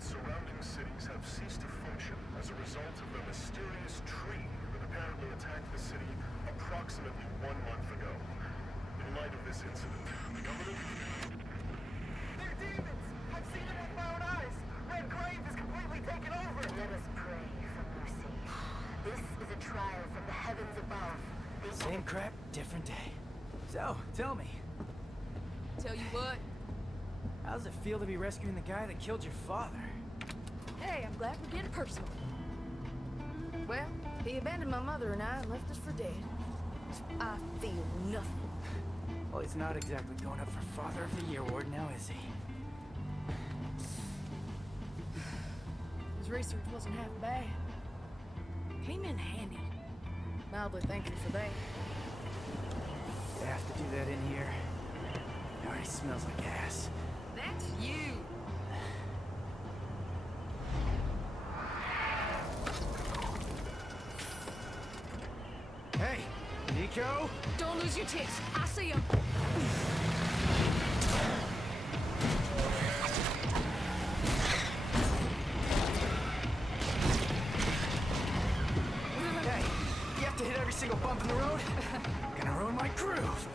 Surrounding cities have ceased to function as a result of the mysterious tree that apparently attacked the city approximately 1 month ago. In light of this incident, the government... They're demons! I've seen it with my own eyes! Red Grave is completely taken over! Let us pray for mercy. This is a trial from the heavens above. Same crap, different day. So, tell me, Tell you what, how does it feel to be rescuing the guy that killed your father? hey, I'm glad we're getting personal. Well, he abandoned my mother and I and left us for dead. I feel nothing. Well, he's not exactly going up for Father of the Year award now, is he? His research wasn't half bad. Came in handy. Mildly thankful for that. They have to do that in here. It already smells like ass. That's you! Hey, Nico? Don't lose your tits. I see him. Hey, you have to hit every single bump in the road? Gonna ruin my groove.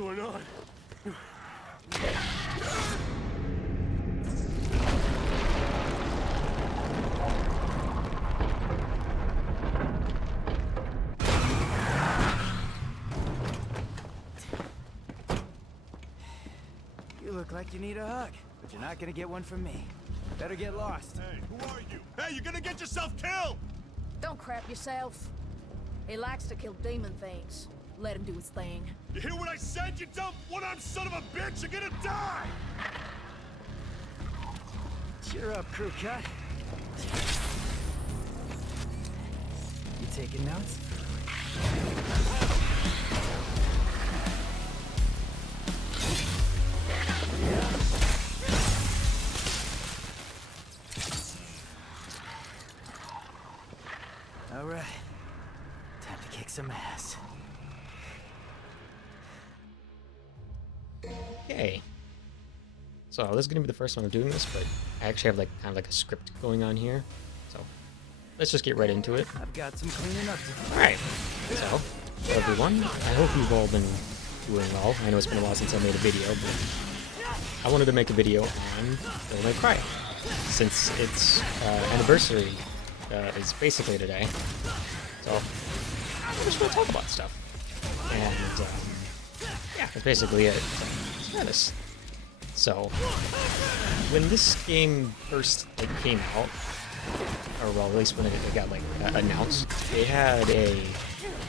going on? You look like you need a hug, but you're not gonna get one from me. Better get lost. Hey, who are you? Hey, you're gonna get yourself killed! Don't crap yourself. He likes to kill demon things. Let him do his thing. You hear what I said, you dumb one-armed son of a bitch? You're gonna die! Cheer up, crew cut. You taking notes? All right. Time to kick some ass. Okay. So this is gonna be the first time I'm doing this, but I actually have like kind of like a script going on here. So let's just get right into it. I've got some cleaning up to do. Alright. So, hello everyone. I hope you've all been doing well. I know it's been a while since I made a video, but I wanted to make a video on Devil May Cry. Since its anniversary is basically today. So I just want to talk about stuff. And yeah, that's basically it. Yeah, this. So when this game first came out, or well, at least when it got like announced, they had it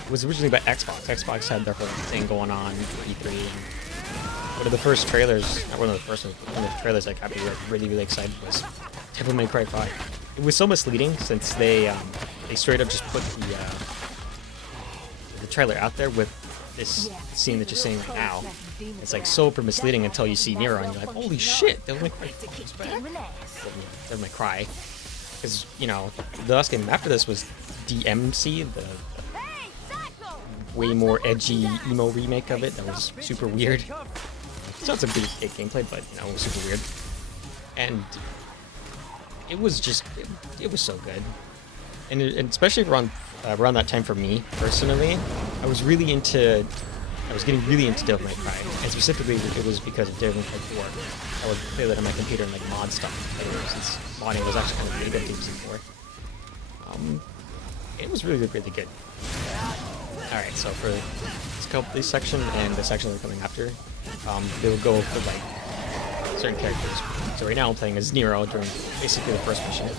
was originally by Xbox. Xbox had their whole thing going on E3, and one of the first trailers, not one of the first ones, but one of the trailers that got me like, really excited was Devil May Cry 5. It was so misleading since they straight up just put the trailer out there with this scene that you're seeing right now. It's like super misleading until you see Nero and you're like, holy shit, Devil May Cry 5 is back. Devil May Cry. Because, you know, the last game after this was DMC, the way more edgy emo remake of it that was super weird. So it's a big gameplay, but, you know, it was super weird. And it was just, it was so good. And especially around that time for me, personally, I was getting really into Devil May Cry. And specifically, it was because of Devil May Cry 4. I would play that on my computer and like mod stuff. Since modding was actually kind of big on DMC4. It was really good. Alright, so for this section and the section that are coming after, they will go for like certain characters. So right now I'm playing as Nero during basically the first mission.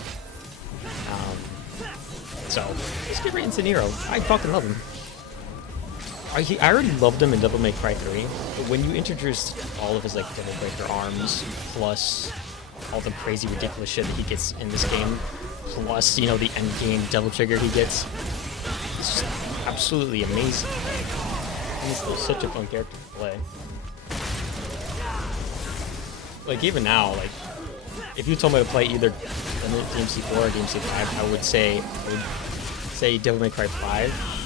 So let's get right into Nero. I fucking love him. I already loved him in Devil May Cry 3, but when you introduced all of his like Devil May Cry arms, plus all the crazy ridiculous shit that he gets in this game, plus, you know, the end game devil trigger he gets, it's just absolutely amazing. He's such a fun character to play. Like even now, like if you told me to play either DMC4 or DMC5, I would say Devil May Cry 5.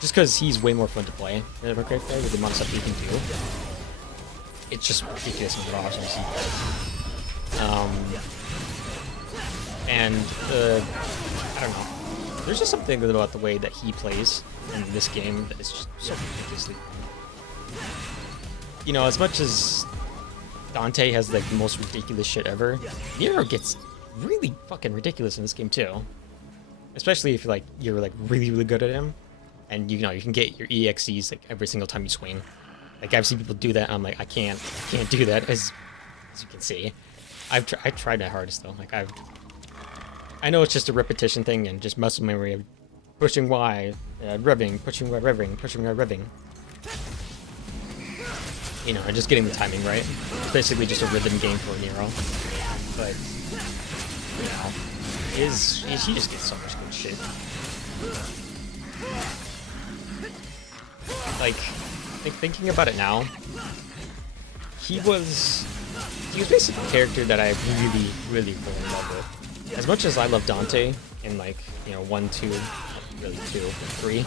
Just because he's way more fun to play than Devil May Cry 5 with the amount of stuff you can do. It's just ridiculous and raw as I don't know. There's just something good about the way that he plays in this game that is just so ridiculously fun. You know, as much as Dante has like the most ridiculous shit ever, Nero gets really fucking ridiculous in this game too. Especially if you're really good at him. And you know you can get your EXEs like every single time you swing. Like I've seen people do that. And I'm like I can't do that as you can see. I tried my hardest though. Like I know it's just a repetition thing and just muscle memory of pushing Y, revving, pushing Y, revving, pushing Y, revving. You know, just getting the timing right. It's basically just a rhythm game for Nero. But you know, he just gets so much good shit. Like, thinking about it now, he was basically a character that I really fell in love with. As much as I love Dante in like, you know, 1, 2, really 2, 3,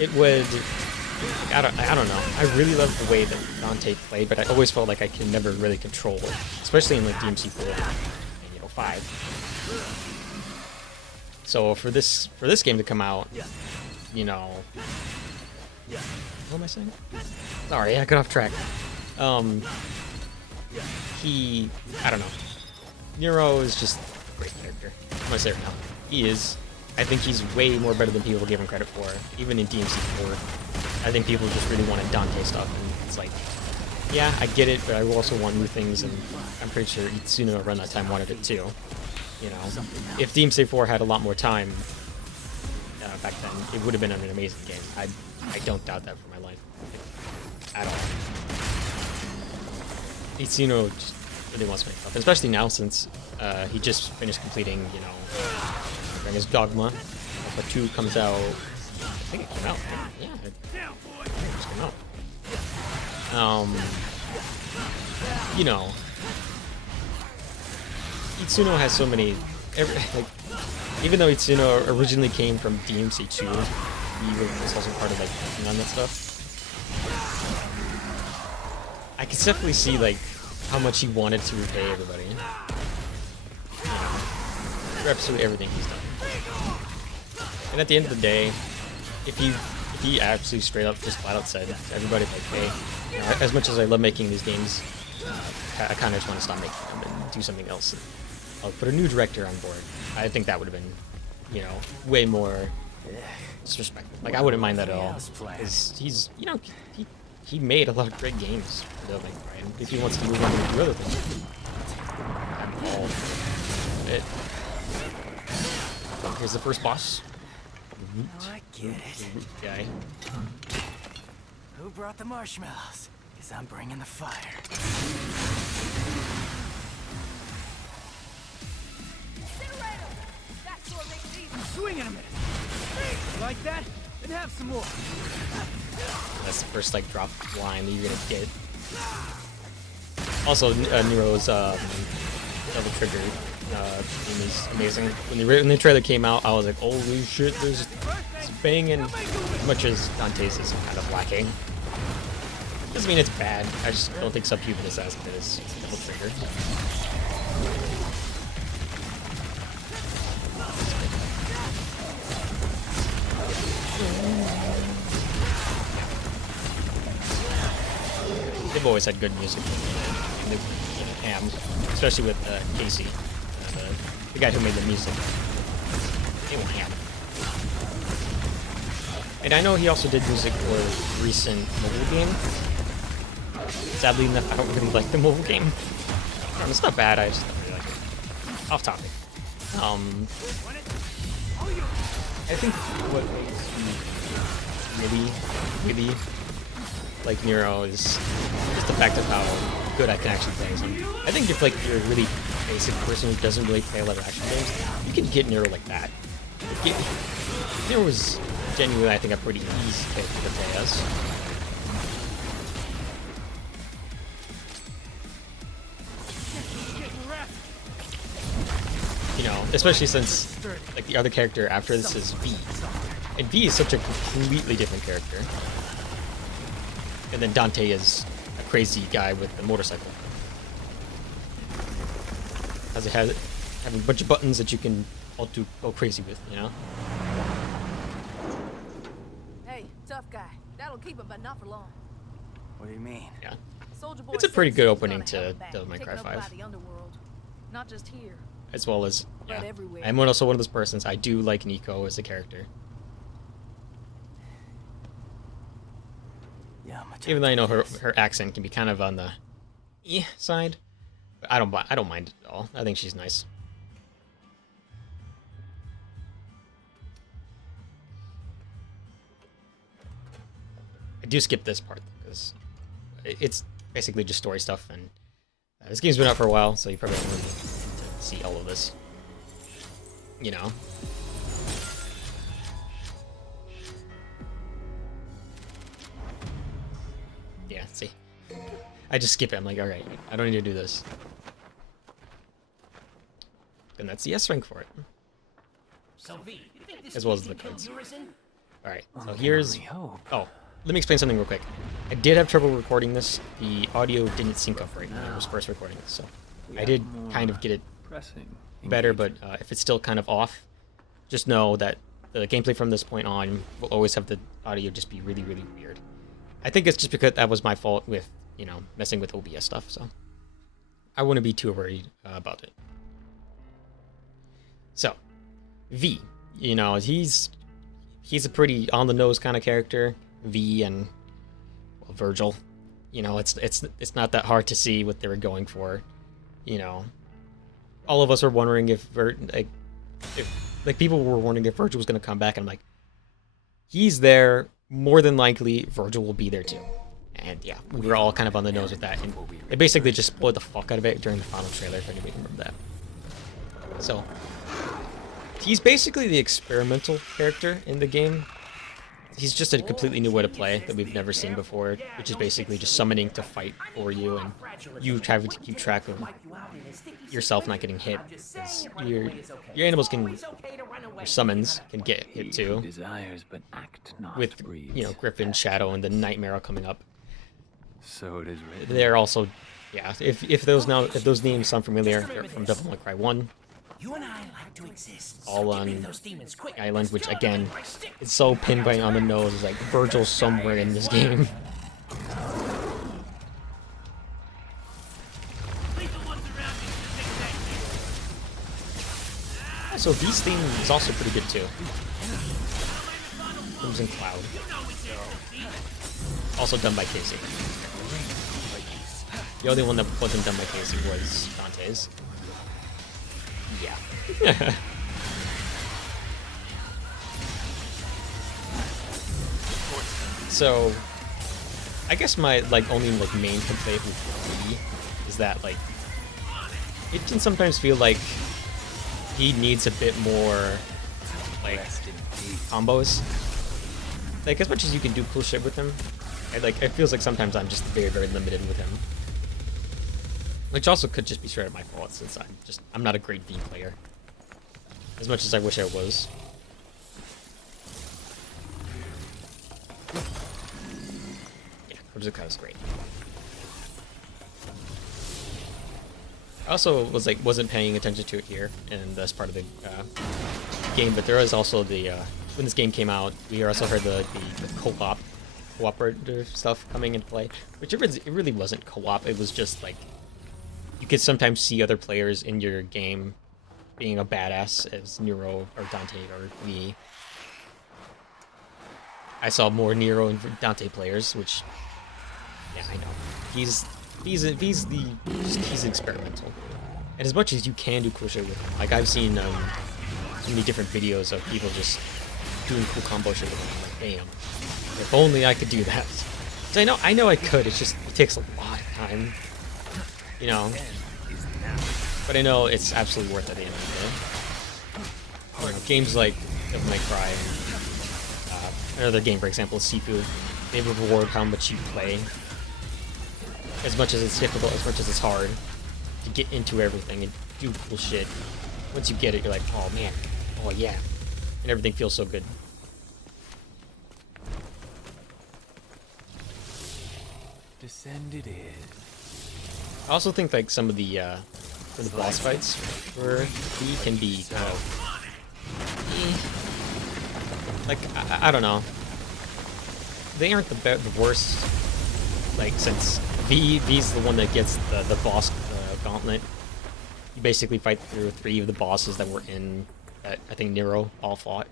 it would, like, I don't know. I really love the way that Dante played, but I always felt like I could never really control it, especially in like DMC4 and, you know, 5. So for this game to come out, you know, What am I saying? Sorry, I got off track. I don't know. Nero is just a great character. I'm gonna say it right now. He is. I think he's way more better than people give him credit for, even in DMC4. I think people just really wanted Dante stuff, and it's like, yeah, I get it, but I also want new things, and I'm pretty sure Itsuno around that time wanted it too. You know, if DMC4 had a lot more time back then, it would have been an amazing game. I don't doubt that for my life at all. Itsuno just really wants to make stuff, especially now since he just finished completing, you know, his Dogma. Alpha 2 comes out. I think it came out. Yeah, I think it just came out. You know, Itsuno has so many. Like, even though Itsuno originally came from DMC2, he was also part of like working on that stuff. I can definitely see like how much he wanted to repay everybody. You know, for absolutely everything he's done. And at the end of the day, if he actually straight up just flat out said to everybody like, hey, you know, as much as I love making these games, I kind of just want to stop making them and do something else. And I'll put a new director on board. I think that would have been, you know, way more disrespectful. Like, I wouldn't mind that at all. Because he's, you know, he made a lot of great games for Devil May Cry, and if he wants to move on to do other things, I'm all for it. Oh, here's the first boss. Root. Oh, I get it. The root guy. Who brought the marshmallows? Because I'm bringing the fire. Swing in a minute. Like that? Then have some more. That's the first like drop line that you're gonna get. Also, Nero's double trigger theme is amazing. When the trailer came out, I was like, holy shit, there's banging. As much as Dante's is kind of lacking. Doesn't mean it's bad. I just don't think Subhuman is as good as double trigger. They've always had good music in Ham, especially with Casey, the guy who made the music. They were Ham. And I know he also did music for a recent mobile game. Sadly enough, I don't really like the mobile game. It's not bad, I just don't really like it. Off topic. I think what makes me really like Nero is just the fact of how good I can actually play as him. I think if like you're a really basic person who doesn't really play a lot of action games, you can get Nero like that. Nero was genuinely, I think, a pretty easy character to play as. You know, especially since like the other character after this is V. And V is such a completely different character. And then Dante is a crazy guy with a motorcycle. As it has having a bunch of buttons that you can all go crazy with, you know? Hey, tough guy. That'll keep him, but not for long. What do you mean? Yeah. Soldier Boy It's a pretty says good he's opening gonna to have him back, Devil May Cry taken over 5. by the underworld. Not just here. As well as, But yeah. everywhere. I'm also one of those persons, I do like Nico as a character. Yeah, Even though I know her accent can be kind of on the side. But I don't mind it at all. I think she's nice. I do skip this part because it's basically just story stuff, and this game's been out for a while, so you probably don't really need to see all of this. You know? Yeah, see. I just skip it. I'm like, alright, I don't need to do this. And that's the S rank for it. As well as the codes. Alright, so here's... Oh, let me explain something real quick. I did have trouble recording this. The audio didn't sync up right when I was first recording this, so I did kind of get it better, but if it's still kind of off, just know that the gameplay from this point on will always have the audio just be really, really weird. I think it's just because that was my fault with, you know, messing with OBS stuff, so I wouldn't be too worried about it. So, V, you know, he's a pretty on-the-nose kind of character. V and, well, Virgil, you know, it's not that hard to see what they were going for, you know. All of us are wondering if people were wondering if Virgil was going to come back, and I'm like, he's there. More than likely, Virgil will be there too. And yeah, we were all kind of on the nose with that. And they basically just spoiled the fuck out of it during the final trailer, if anybody remember that. So, he's basically the experimental character in the game. He's just a completely new way to play that we've never seen before, which is basically just summoning to fight for you, and you having to keep track of yourself not getting hit. Your animals can, your summons can get hit too. Desires, but act not. With, you know, Griffin, Shadow, and the Nightmare coming up. So it is written. They're also, yeah. If those names sound familiar, they're from Devil May Cry 1. You and I like to exist. All on Island, which again, it's so pinned right on the nose. It's like Virgil's somewhere in this game. So V's theme is also pretty good too. Crimson Cloud. Also done by Casey. The only one that wasn't done by Casey was Dante's. Yeah. So, I guess my only main complaint with V is that it can sometimes feel like he needs a bit more combos. As much as you can do cool shit with him, it feels like sometimes I'm just very, very limited with him. Which also could just be straight up my fault, since I'm not a great V player. As much as I wish I was. Yeah, Crimson Cloud is great. I also wasn't paying attention to it here in this part of the game, but there was also the when this game came out, we also heard the cooperative stuff coming into play, which it really wasn't co-op. It was just you could sometimes see other players in your game being a badass as Nero or Dante or me. I saw more Nero and Dante players, which, yeah, I know. He's experimental. And as much as you can do cool shit with him, I've seen so many different videos of people just doing cool combo shit with him. I'm like, damn, if only I could do that. 'Cause I know I could, it takes a lot of time. You know, but I know it's absolutely worth it at the end of the day. You know, games like Devil May Cry and another game, for example, Sifu, they reward how much you play. As much as it's difficult, as much as it's hard to get into everything and do cool shit. Once you get it, you're like, oh man, oh yeah, and everything feels so good. Descend it is. I also think some of the for the boss fights for V can be kind of I don't know. They aren't the worst. Since V's the one that gets the boss gauntlet, you basically fight through 3 of the bosses that were in that I think Nero all fought.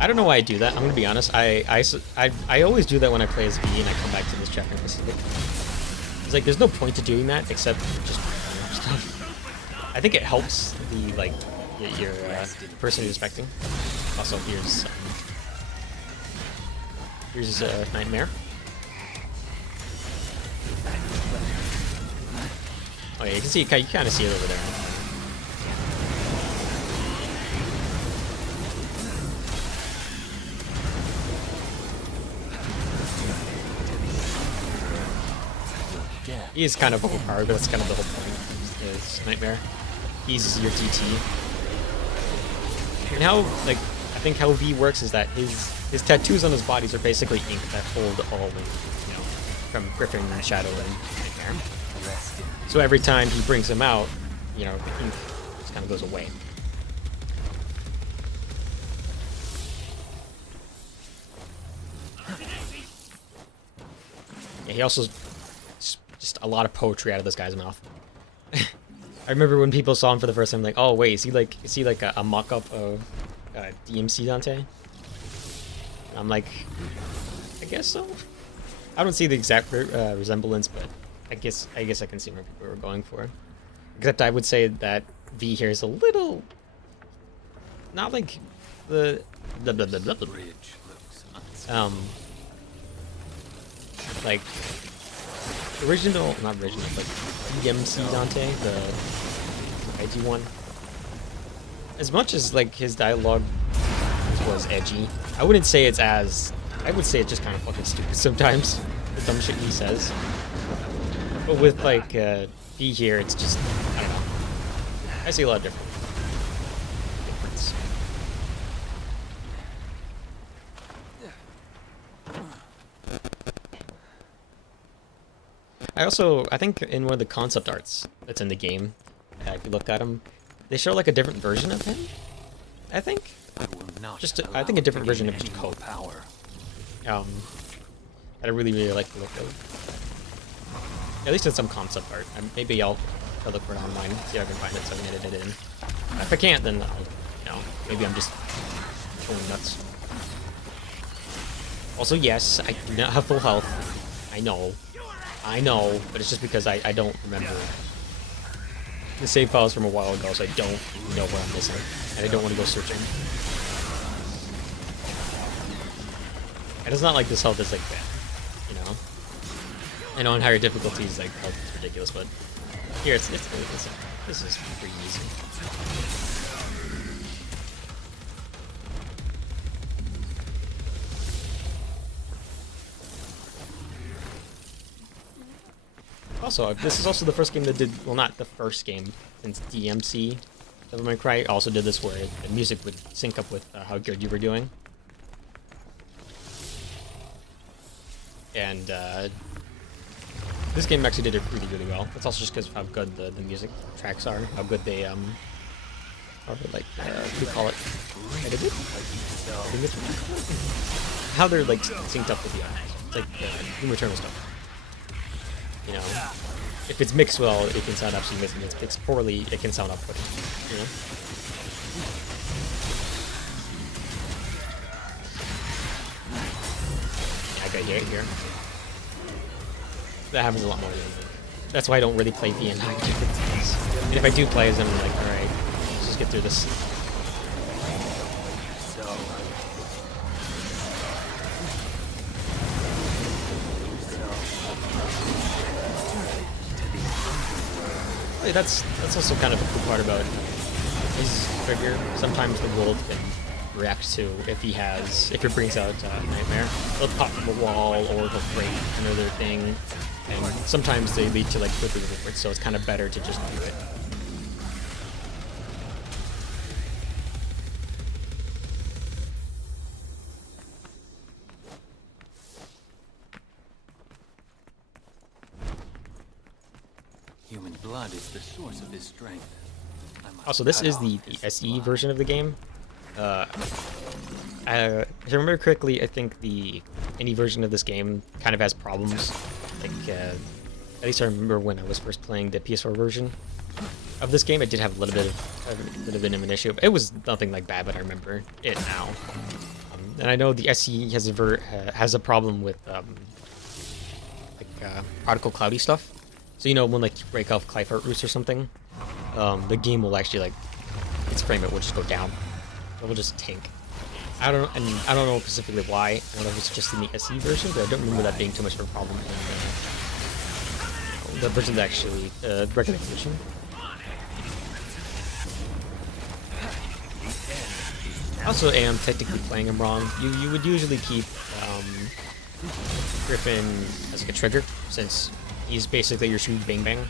I don't know why I do that. I'm gonna be honest. I always do that when I play as V and I come back to this chapter specific. It's there's no point to doing that except just stuff. I think it helps the your person you're expecting. Also, here's Nightmare. Oh yeah, you can see, you kind of see it over there. He is kind of overpowered, but that's kind of the whole point. Is Nightmare. He's your DT. And how, I think how V works is that his tattoos on his bodies are basically ink that hold all of, from Griffin, Shadow, and Nightmare. So every time he brings them out, you know, the ink just kind of goes away. Yeah, he also just a lot of poetry out of this guy's mouth. I remember when people saw him for the first time, like, oh wait, is he like a mock-up of DMC Dante? I'm like, I guess so. I don't see the exact resemblance, but I guess I can see where people were going for. Except I would say that V here is a little, not like the like original, not original, but DMC Dante, the IG one. As much as like his dialogue was edgy, I wouldn't say it's as, I would say it's just kind of fucking stupid sometimes, the dumb shit he says. But with like B here, it's just, I don't know. I see a lot of difference. I think in one of the concept arts that's in the game, if you look at them, they show like a different version of him. I think. I think a different version of just Cope. I really like the look of. At least in some concept art. Maybe I'll look for it online, see if I can find it so I can edit it in. If I can't, then maybe I'm just going nuts. Also, yes, I do not have full health. I know, but it's just because I don't remember the save files from a while ago, so I don't know what I'm missing, and I don't want to go searching. And it's not like this health is like bad, you know. I know on higher difficulties, like health is ridiculous, but here this is pretty easy. Also, this is also the first game that did, well, not the first game, since DMC Devil May Cry also did this, where the music would sync up with how good you were doing. And this game actually did it really, really well. It's also just because of how good the music tracks are, how good they are like, what do you call it? Edited? How they're like synced up with the others. It's like Doom Eternal stuff. You know, if it's mixed well, it can sound absolutely amazing. If it's mixed poorly, it can sound off-putting. You know. I got hit here. That happens a lot more than I think. That's why I don't really play VM. And if I do play, then I'm like, all right, let's just get through this. That's also kind of a cool part about his trigger. Sometimes the world can react to if he brings out Nightmare. He'll pop from a wall, or he'll break another thing, and sometimes they lead to like quicker rewards, so it's kind of better to just do it. Human blood is the source of his strength. Also, this is the SE version of the game. If I remember correctly, I think the indie version of this game kind of has problems. Like, at least I remember when I was first playing the PS4 version of this game, it did have a little bit of an issue. It was nothing like bad, but I remember it now. And I know the SE has a problem with particle cloudy stuff. So, you know, when like you break off Clifford Roost or something, the game will actually, like, its frame rate will just go down. It will just tank. I don't know specifically why. I don't know if it's just in the SE version, but I don't remember that being too much of a problem in the version that actually regular edition. I also am technically playing him wrong. You would usually keep Griffin as like a trigger, since he's basically your shoot bang bang,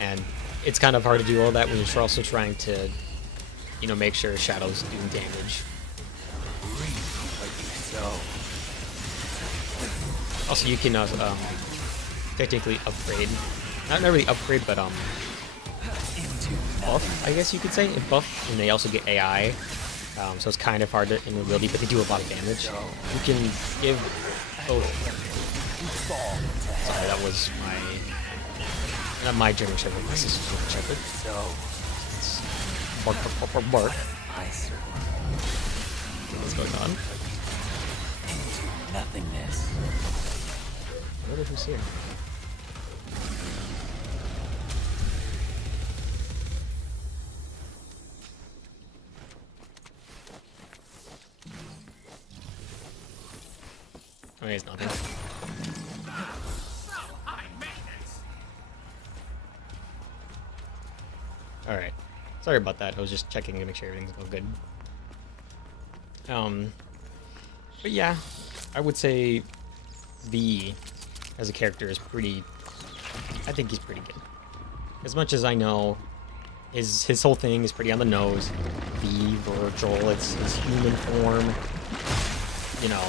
and it's kind of hard to do all that when you're also trying to, you know, make sure Shadow's doing damage. Also, you can technically upgrade, not really upgrade, but buff, I guess you could say. A buff, and they also get AI. So it's kind of hard to in ability, but they do a lot of damage. You can give both. Sorry, that was my not my German Shepherd. This is German Shepherd. It's bark, bark, bark, bark, bark. What's going on? Nothingness. I wonder who's here. Oh, he's nothing. Alright. Sorry about that. I was just checking to make sure everything's all good. But yeah, I would say V as a character is pretty... I think he's pretty good. As much as I know, his whole thing is pretty on the nose. V, Virgil, it's his human form. You know,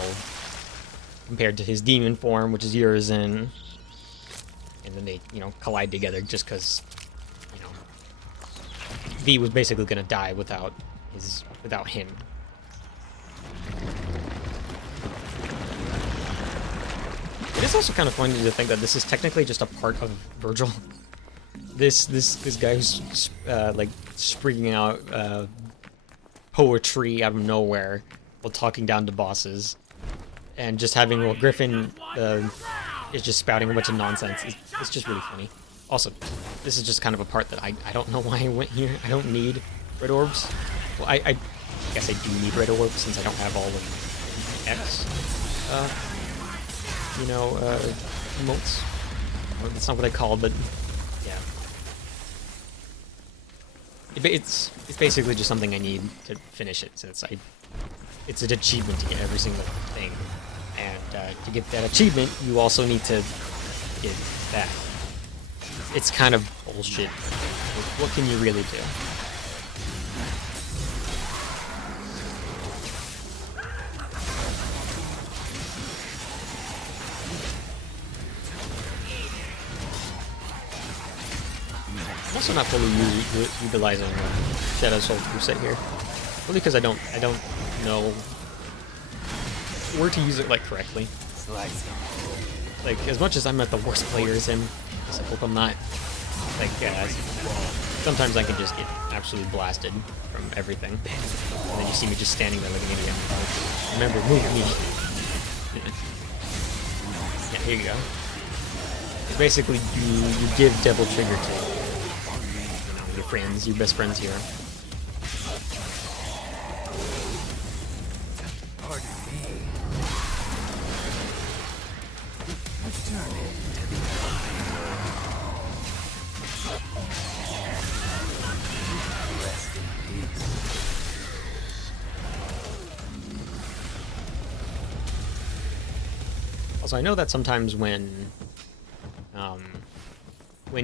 compared to his demon form, which is Urizen. And then they, you know, collide together just because, you know, V was basically gonna die without him. It is also kind of funny to think that this is technically just a part of Virgil. This guy who's like springing out poetry out of nowhere while talking down to bosses, and just having Griffin is just spouting a bunch of nonsense. It's just really funny. Also, this is just kind of a part that I don't know why I went here. I don't need red orbs. Well, I guess I do need red orbs since I don't have all of X. You know, emotes. Well, that's not what I called, but yeah. It's basically just something I need to finish it, since it's an achievement to get every single thing, and to get that achievement, you also need to get that. It's kind of bullshit. What can you really do? I'm also not fully utilizing Shadow Soul Crusade here, only because I don't know where to use it like correctly. Like, as much as I'm not the worst player as him, I hope I'm not. Like, sometimes I can just get absolutely blasted from everything, and then you see me just standing there like an idiot. Remember, move me. Yeah, here you go. It's basically you give Devil Trigger to your friends, your best friends here. Also, I know that sometimes when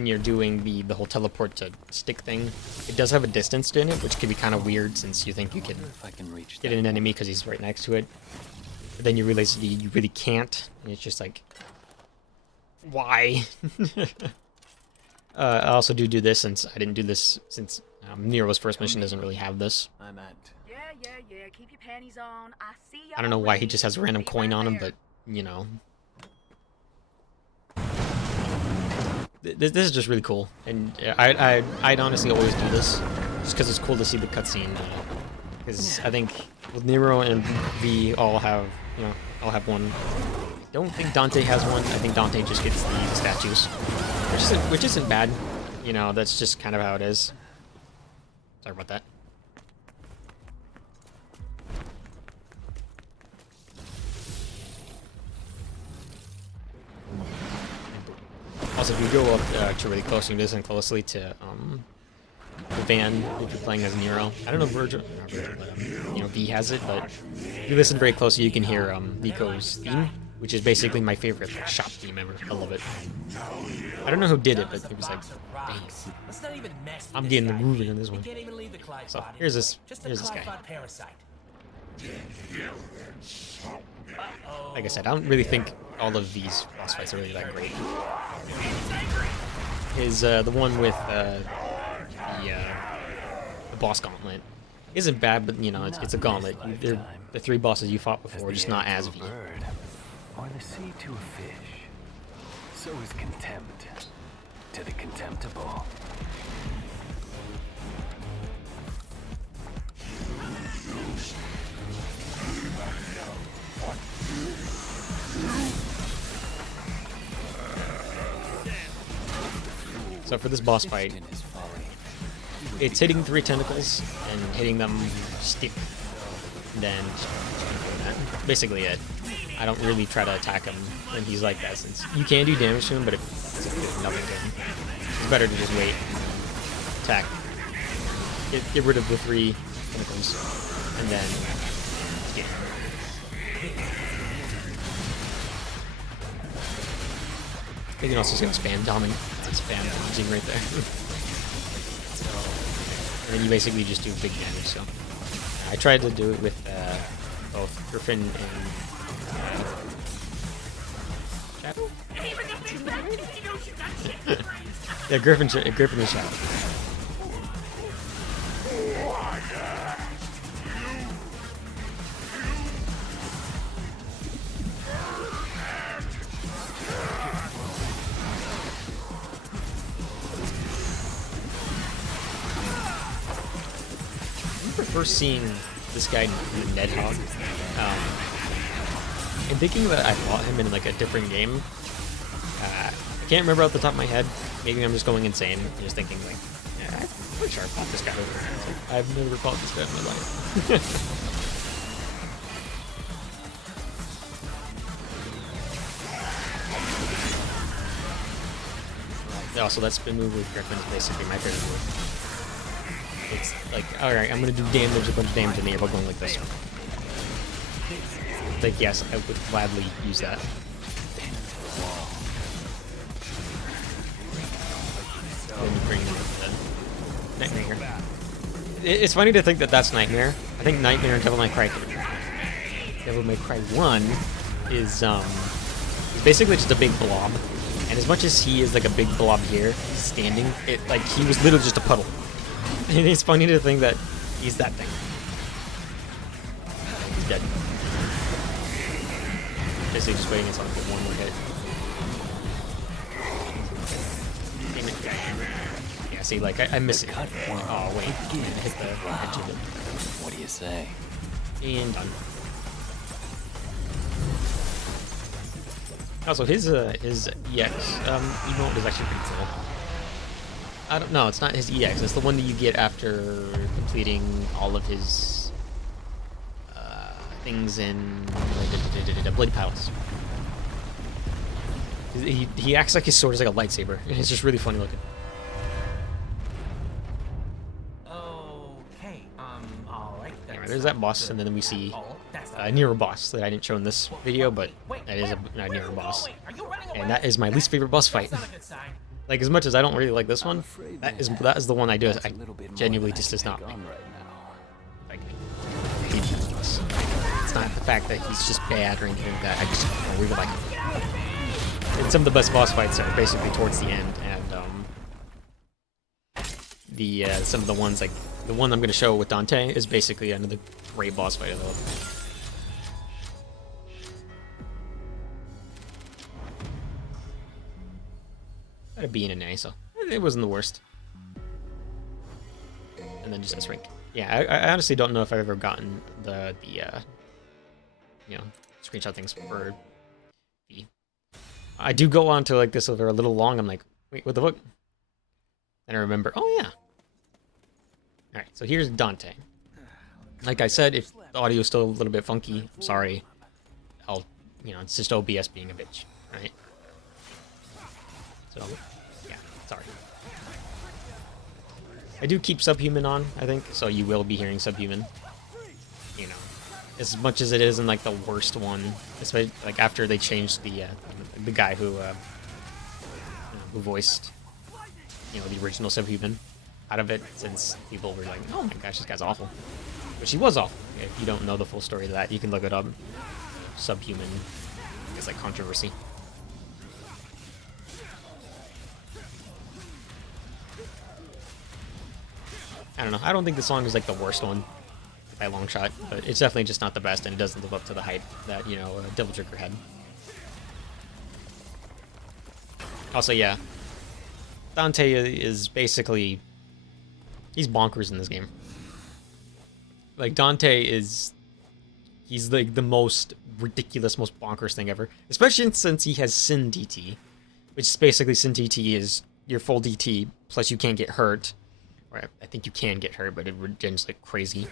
you're doing the whole teleport to stick thing, it does have a distance in it, which can be kind of weird since you think you can get an enemy because he's right next to it. But then you realize you really can't, and it's just like, why? I also do this since I didn't do this since Nero's first mission doesn't really have this. I'm at. Yeah. Keep your panties on. I see you. I don't know why he just has a random coin on him, but you know. This is just really cool, and I'd honestly always do this, just because it's cool to see the cutscene. Because I think with Nero and V all have, one. I don't think Dante has one. I think Dante just gets the statues, which isn't bad. You know, that's just kind of how it is. Sorry about that. Also, if you go up to really close, you listen closely to the van if you're playing as Nero. I don't know if Virgil, but V has it, but if you listen very closely, you can hear Nico's theme, which is basically my favorite shop theme ever. I love it. I don't know who did it, but it was like, dang, I'm getting the movie on this one. So here's this guy. Like I said, I don't really think all of these boss fights are really that great. The one with the the boss gauntlet. Isn't bad, but you know, it's a gauntlet. They're the 3 bosses you fought before, just not as V. Or the sea to a fish. So is contempt to the contemptible. So for this boss fight, it's hitting 3 tentacles and hitting them stick. Then basically it. I don't really try to attack him when he's like that, since you can do damage to him, but it's doing nothing to him. It's better to just wait, attack, get rid of the 3 tentacles, and then get. You can also just spam doming. It's spam dodging right there. And then you basically just do big damage. So I tried to do it with both Griffin and Shadow. Yeah, Griffin and Shadow. First seeing this guy Nedhog, and thinking that I fought him in like a different game. I can't remember off the top of my head. Maybe I'm just going insane, just thinking like, yeah, I'm pretty sure I fought this guy over. Like, I've never fought this guy in my life. Yeah, so that spin move with Griffin is basically my favorite move. It's like, alright, I'm gonna do damage, a bunch of damage in the air by going like this. Like, yes, I would gladly use that. Then you bring in the Nightmare. It's funny to think that that's Nightmare. I think Nightmare and Devil May Cry 1 is basically just a big blob. And as much as he is like a big blob here, standing, like he was literally just a puddle. And it's funny to think that he's that thing. He's dead. Basically just waiting until I get one more hit. Damn it. Yeah, see, like, I miss it. Oh, wait. I hit the edge of it. What do you say? And done. Also, his EX emote is actually pretty cool. I don't know, it's not his EX, it's the one that you get after completing all of his things in Bloody Palace. He acts like his sword is like a lightsaber, and it's just really funny looking. Okay, alright. Anyway, there's that boss, and then we see a Nero boss that I didn't show in this video, but that is a Nero boss. And that is my least favorite boss fight. Like, as much as I don't really like this one, that is the one I do. I genuinely just does not like. It's not the fact that he's just bad or anything like that. I just don't really like him. And some of the best boss fights are basically towards the end, and some of the ones, like the one I'm going to show with Dante, is basically another great boss fight. I had a B and an A, so it wasn't the worst. And then just S rank. Yeah, I honestly don't know if I've ever gotten the screenshot things for B. I do go on to like this over a little long. I'm like, wait, what the fuck? And I remember, oh yeah. All right, so here's Dante. Like I said, if the audio is still a little bit funky, I'm sorry. It's just OBS being a bitch, right? So, yeah, sorry. I do keep Subhuman on, I think, so you will be hearing Subhuman. You know, as much as it isn't like the worst one, especially like after they changed the guy who voiced, the original Subhuman out of it, since people were like, oh my gosh, this guy's awful. Which he was awful. If you don't know the full story of that, you can look it up. Subhuman is like controversy. I don't know. I don't think the song is like the worst one by a long shot, but it's definitely just not the best, and it doesn't live up to the hype that, you know, Devil Trigger had. Also, yeah, Dante is basically, he's bonkers in this game. Like, Dante is, he's like the most ridiculous, most bonkers thing ever. Especially since he has Sin DT, which is basically Sin DT is your full DT, plus you can't get hurt. Or I think you can get hurt, but it regens like crazy.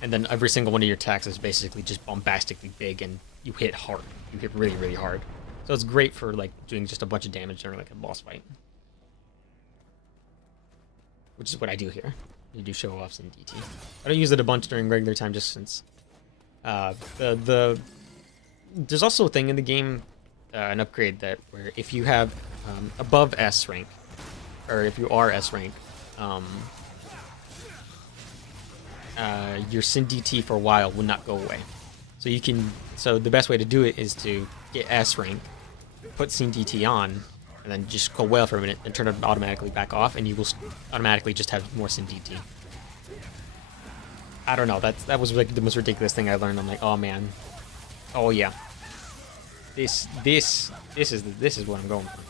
And then every single one of your attacks is basically just bombastically big, and you hit hard. You hit really, really hard. So it's great for like doing just a bunch of damage during like a boss fight. Which is what I do here. You do show offs in DT. I don't use it a bunch during regular time just since there's also a thing in the game, an upgrade that where if you have above S rank, or if you are S rank, your Sin DT for a while will not go away. So you can, so the best way to do it is to get S rank, put Sin DT on, and then just go well for a minute and turn it automatically back off, and you will automatically just have more Sin DT. I don't know, that was like the most ridiculous thing I learned. I'm like, oh man, oh yeah, this is what I'm going for.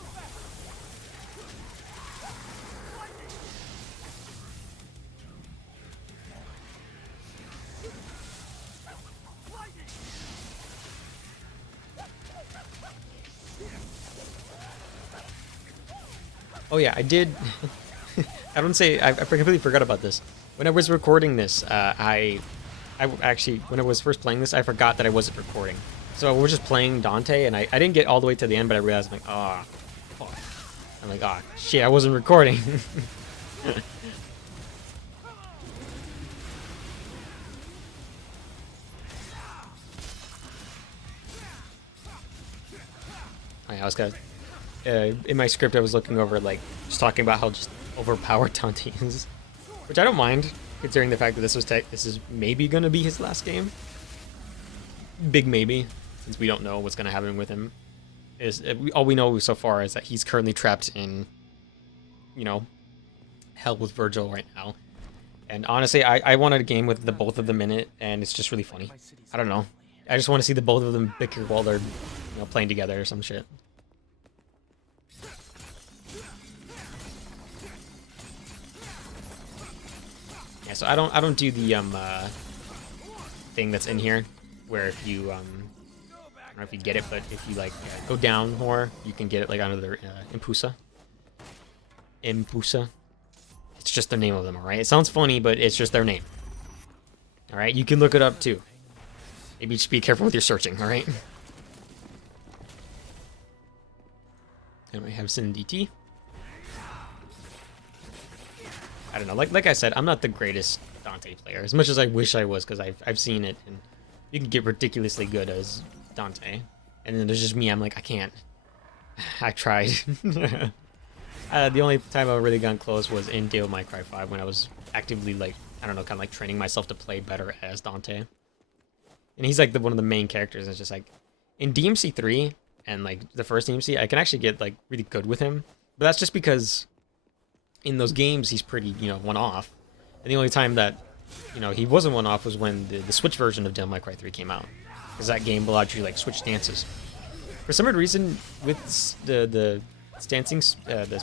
Oh yeah, I did. I don't say I completely forgot about this. When I was recording this, I actually, when I was first playing this, I forgot that I wasn't recording. So we're just playing Dante, and I didn't get all the way to the end, but I realized, I'm like, ah, oh, fuck. I'm like, ah, shit, I wasn't recording. I was gonna. In my script, I was looking over, like, just talking about how just overpowered Dante is, which I don't mind, considering the fact that this is maybe gonna be his last game. Big maybe, since we don't know what's gonna happen with him. All we know so far is that he's currently trapped in, you know, hell with Virgil right now. And honestly, I wanted a game with the both of them in it, and it's just really funny. I don't know. I just want to see the both of them bicker while they're, you know, playing together or some shit. Yeah, so I don't do the thing that's in here, where if you I don't know if you get it, but if you like go down more, you can get it like under their Impusa. It's just the name of them, alright? It sounds funny, but it's just their name. Alright, you can look it up too. Maybe just be careful with your searching, alright? And we have Sin DT. I don't know, like I said, I'm not the greatest Dante player, as much as I wish I was, because I've seen it, and you can get ridiculously good as Dante. And then there's just me, I'm like, I can't. I tried. The only time I really got close was in Devil May Cry 5, when I was actively, like, I don't know, kind of like training myself to play better as Dante. And he's like one of the main characters. It's just like, in DMC3, and like the first DMC, I can actually get like really good with him. But that's just because in those games, he's pretty, you know, one-off. And the only time that, you know, he wasn't one-off was when the Switch version of Devil May Cry 3 came out. Because that game allowed you to, like, switch stances. For some weird reason, with the stancing, the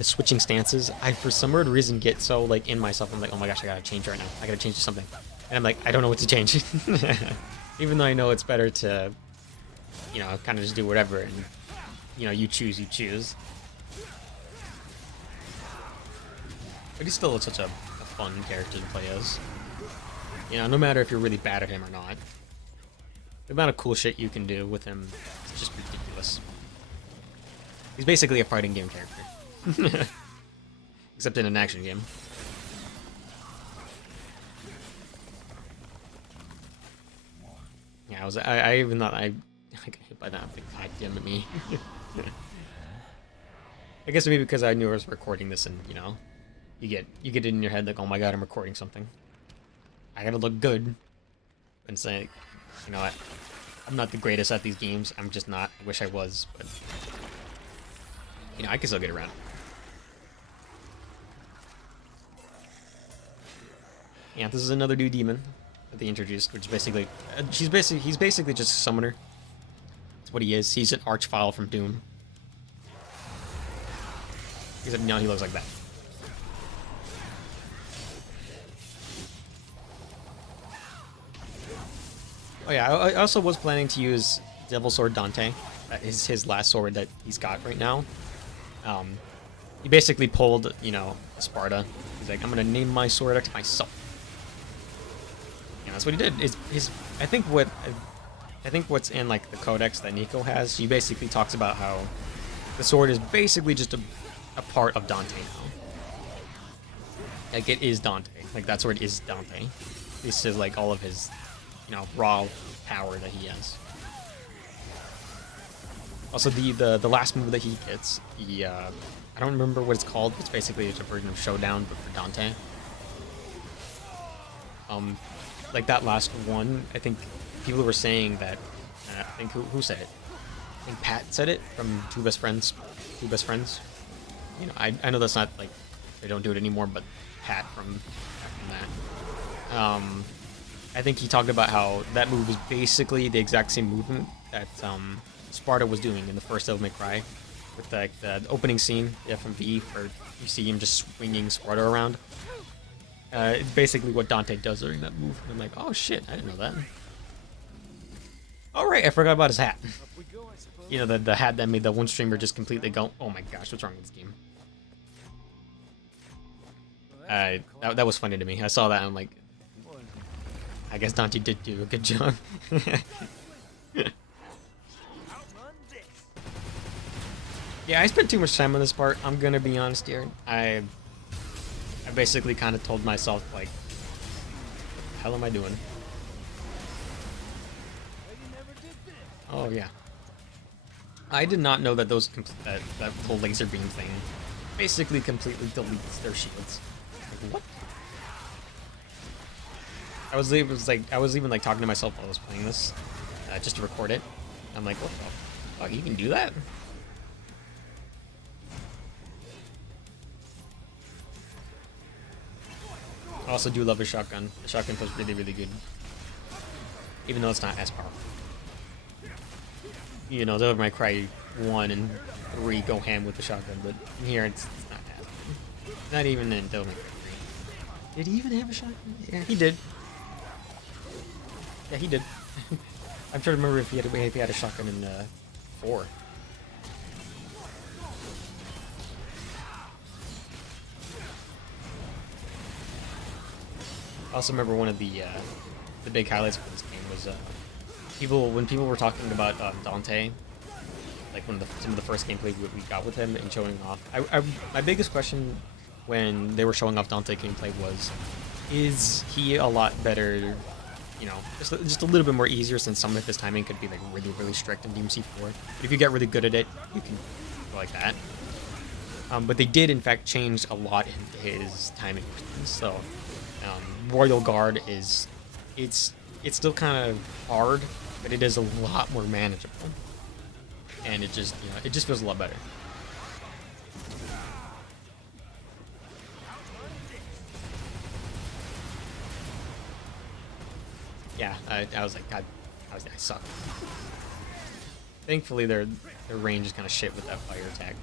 switching stances, I, for some weird reason, get so, like, in myself, I'm like, oh my gosh, I gotta change right now. I gotta change to something. And I'm like, I don't know what to change. Even though I know it's better to, you know, kind of just do whatever, and, you know, you choose. But he's still such a fun character to play as. You know, no matter if you're really bad at him or not. The amount of cool shit you can do with him is just ridiculous. He's basically a fighting game character. Except in an action game. Yeah, I even thought I got hit by that big pipe damn at me. I guess maybe because I knew I was recording this, and, you know, you get it in your head like, oh my god, I'm recording something. I gotta look good. And say, you know what, I'm not the greatest at these games. I'm just not. I wish I was, but, you know, I can still get around. Yeah, this is another new demon that they introduced, which is basically he's basically just a summoner. That's what he is. He's an archvile from Doom. Except now he looks like that. Oh yeah, I also was planning to use Devil Sword Dante. That is his last sword that he's got right now. He basically pulled, you know, Sparta. He's like, I'm gonna name my sword after myself. And that's what he did. I think what's in like the codex that Nico has, he basically talks about how the sword is basically just a part of Dante now. Like it is Dante. Like that sword is Dante. This is like all of his, you know, raw power that he has. Also, the last move that he gets, I don't remember what it's called. It's basically just a version of Showdown, but for Dante. Like that last one, I think people were saying that. I think who said it? I think Pat said it from Two Best Friends. You know, I know that's not like they don't do it anymore, but Pat from that. I think he talked about how that move was basically the exact same movement that Sparta was doing in the first Devil May Cry, with like the opening scene, the FMV, where you see him just swinging Sparta around. It's basically what Dante does during that move. And I'm like, oh shit, I didn't know that. All right, I forgot about his hat. You know, the hat that made the one streamer just completely go, oh my gosh, what's wrong with this game? That was funny to me. I saw that and I'm like, I guess Dante did do a good job. Yeah, I spent too much time on this part. I'm gonna be honest here. I basically kind of told myself, like, what the hell am I doing? Oh yeah. I did not know that that little laser beam thing basically completely deletes their shields. Like, what? I was even like talking to myself while I was playing this, just to record it. I'm like, what the fuck? You can do that? I also do love a shotgun. The shotgun feels really, really good, even though it's not as powerful. You know, Devil May Cry 1 and 3 go ham with the shotgun, but here it's not as good. Not even in Devil May Cry 3. Did he even have a shotgun? Yeah, he did. Yeah, he did. I'm trying to remember if he had a shotgun in 4. I also remember one of the big highlights of this game was when people were talking about Dante, like some of the first gameplay we got with him and showing off. My biggest question when they were showing off Dante gameplay was, is he a lot better? You know, just a little bit more easier, since some of his timing could be like really, really strict in DMC4. But if you get really good at it, you can go like that. But they did in fact change a lot in his timing. So Royal Guard it's still kind of hard, but it is a lot more manageable, and it just feels a lot better. Yeah, I was like, God, I suck. Thankfully, their range is kind of shit with that fire attack.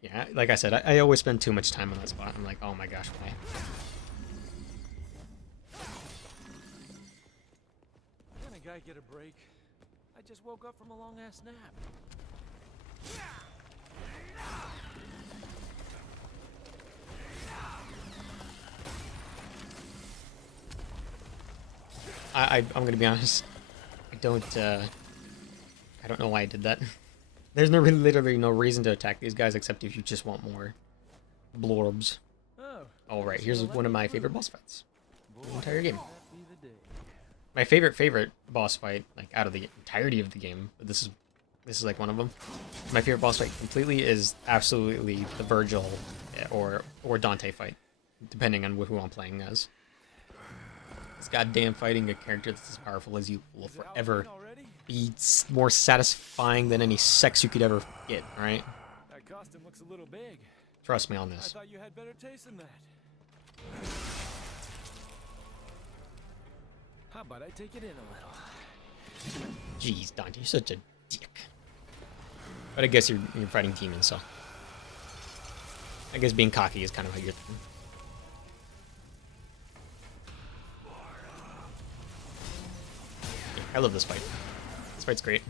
Yeah, like I said, I always spend too much time on that spot. I'm like, oh my gosh, why? Can a guy get a break? I just woke up from a long ass nap. I'm gonna be honest. I don't know why I did that. There's literally no reason to attack these guys except if you just want more blorbs. All right, here's one of my favorite boss fights in the entire game. My favorite boss fight, like out of the entirety of the game, but this is like one of them. My favorite boss fight completely is absolutely the Virgil or Dante fight. depending on who I'm playing as. This goddamn fighting a character that's as powerful as you will forever be more satisfying than any sex you could ever get, right? That costume looks a little big. Trust me on I this. thought you had better taste than that. How about I take it in a little? Jeez, Dante, you're such a dick. But I guess you're fighting demons, so I guess being cocky is kind of how you're thinking. I love this fight. This fight's great.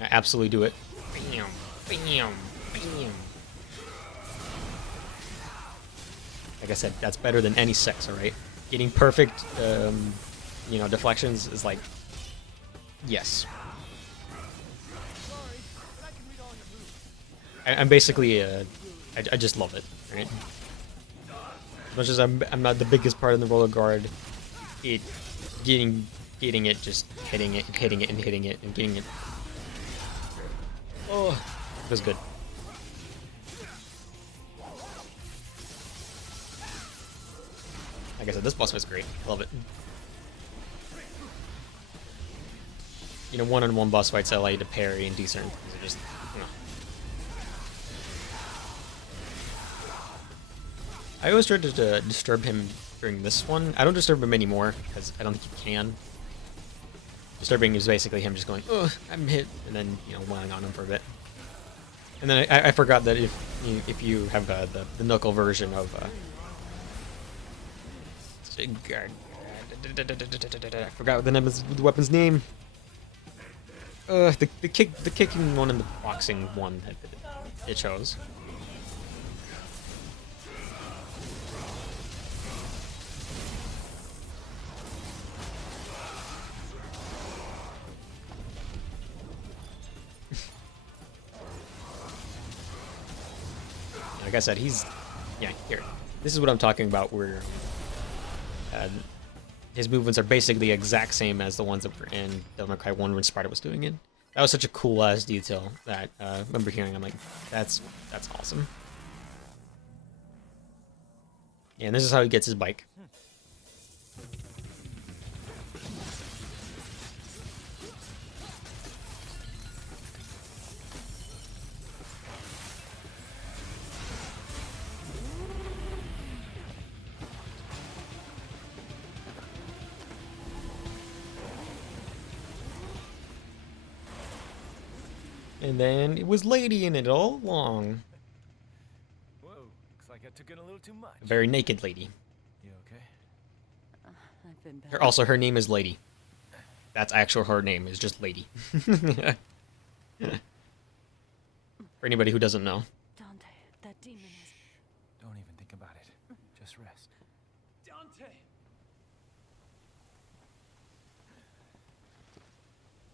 I absolutely do it. Bam, bam, bam. Like I said, that's better than any sex, alright? Getting perfect, you know, deflections is like, yes. I'm basically, I just love it, right? As much as I'm not the biggest part in the roller guard, getting it, just hitting it and hitting it and hitting it and getting it. Oh, it was good. Like I said, this boss fight's great. I love it. You know, one-on-one boss fights allow you to parry and do certain things. They're just, you know. I always tried to disturb him during this one. I don't disturb him anymore because I don't think you can. Disturbing is basically him just going, "Oh, I'm hit," and then, you know, wailing on him for a bit. And then I forgot that if you have the knuckle version of I forgot the name of the weapon's name. The kicking one and the boxing one that it chose. Like I said, yeah, here. This is what I'm talking about, where his movements are basically the exact same as the ones that were in Devil May Cry 1 when Sparta was doing it. That was such a cool ass detail that I remember hearing. I'm like, that's awesome. Yeah, and this is how he gets his bike. And then it was Lady in it all along. Whoa, looks like I took in a little too much. A very naked lady. You okay? I've been better. Also, her name is Lady. That's actual her name, is just Lady. For anybody who doesn't know. Dante, that demon is... Don't even think about it. Just rest. Dante!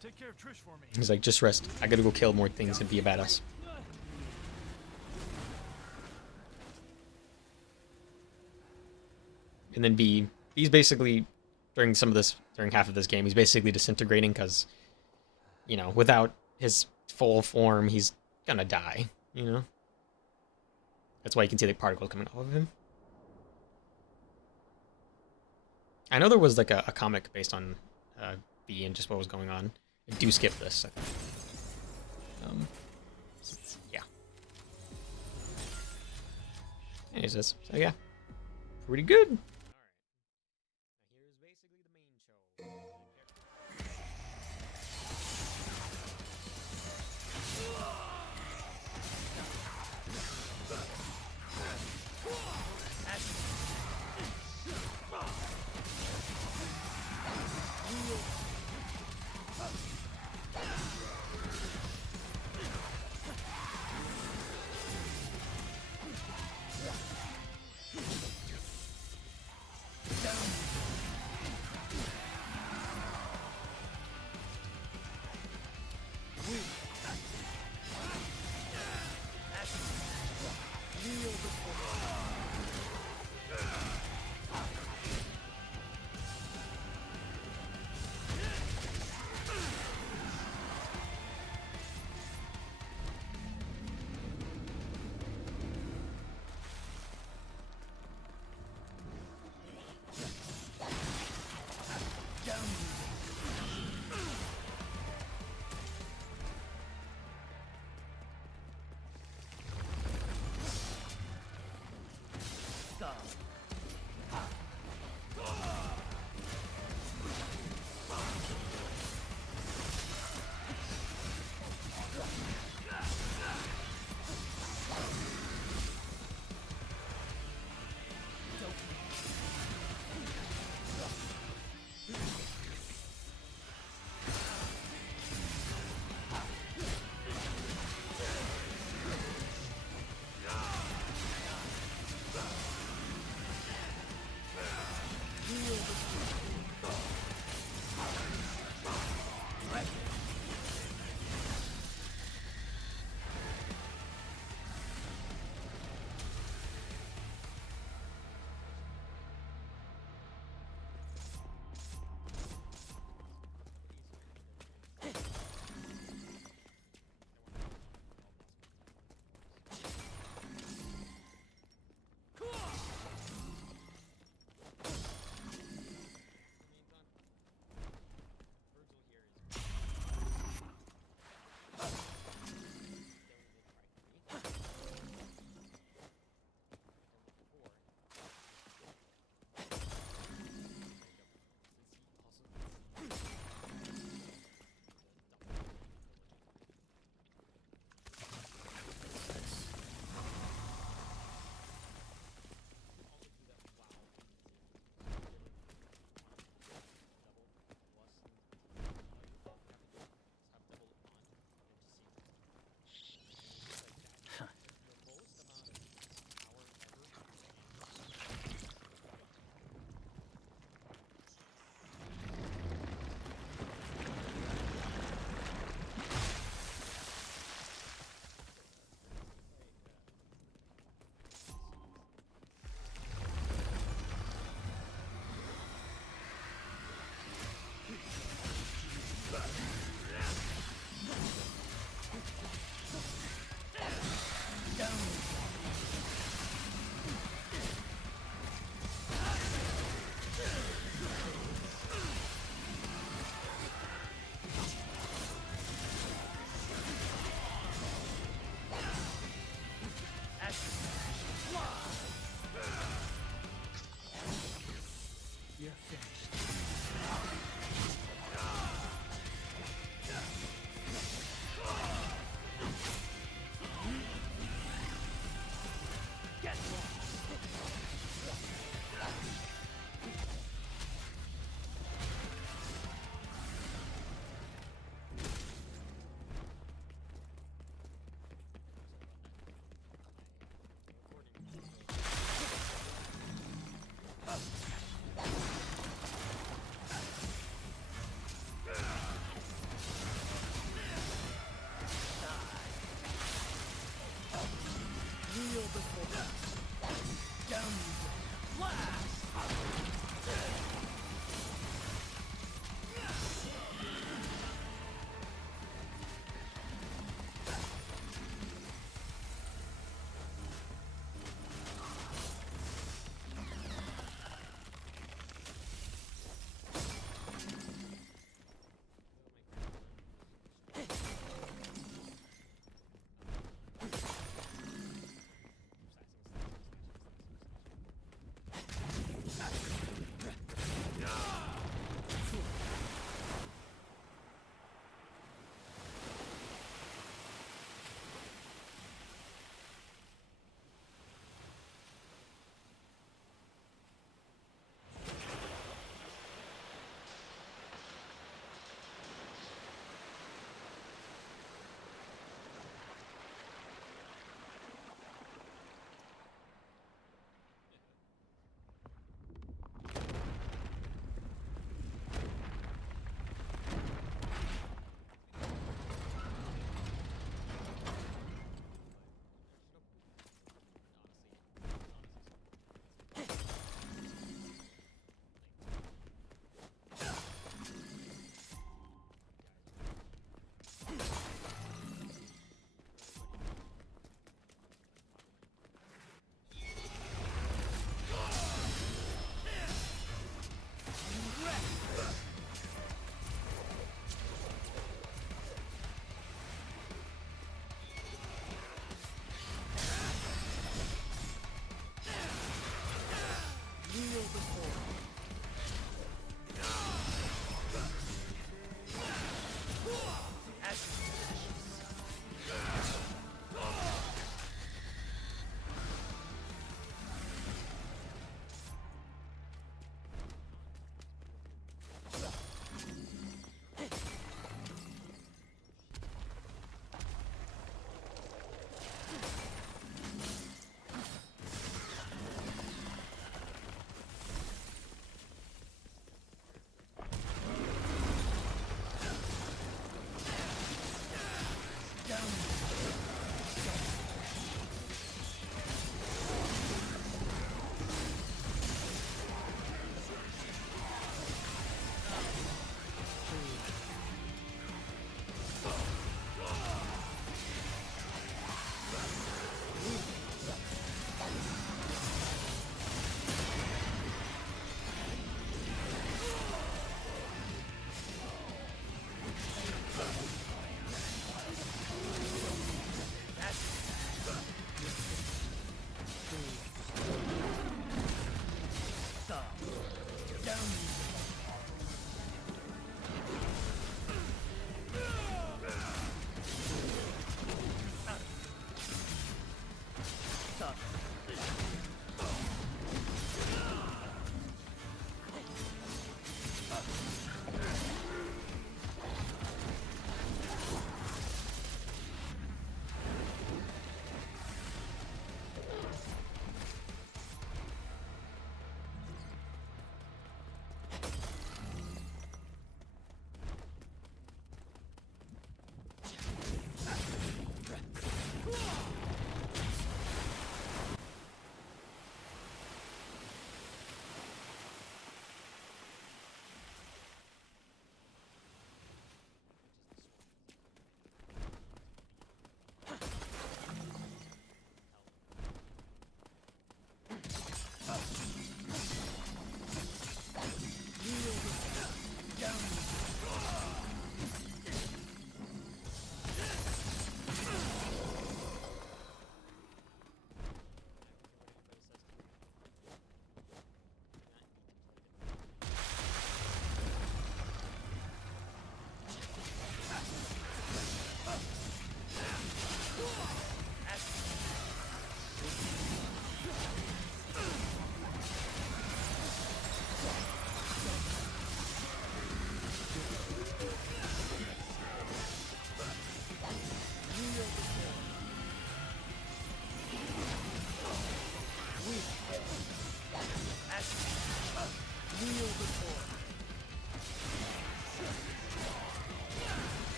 Take care of Trish for me. He's like, just rest. I gotta go kill more things and be a badass. And then he's basically, during half of this game, he's basically disintegrating because, you know, without his full form, he's gonna die, you know? That's why you can see the particles coming off of him. I know there was like a comic based on B and just what was going on. I do skip this. Yeah. Anyways, so yeah, pretty good.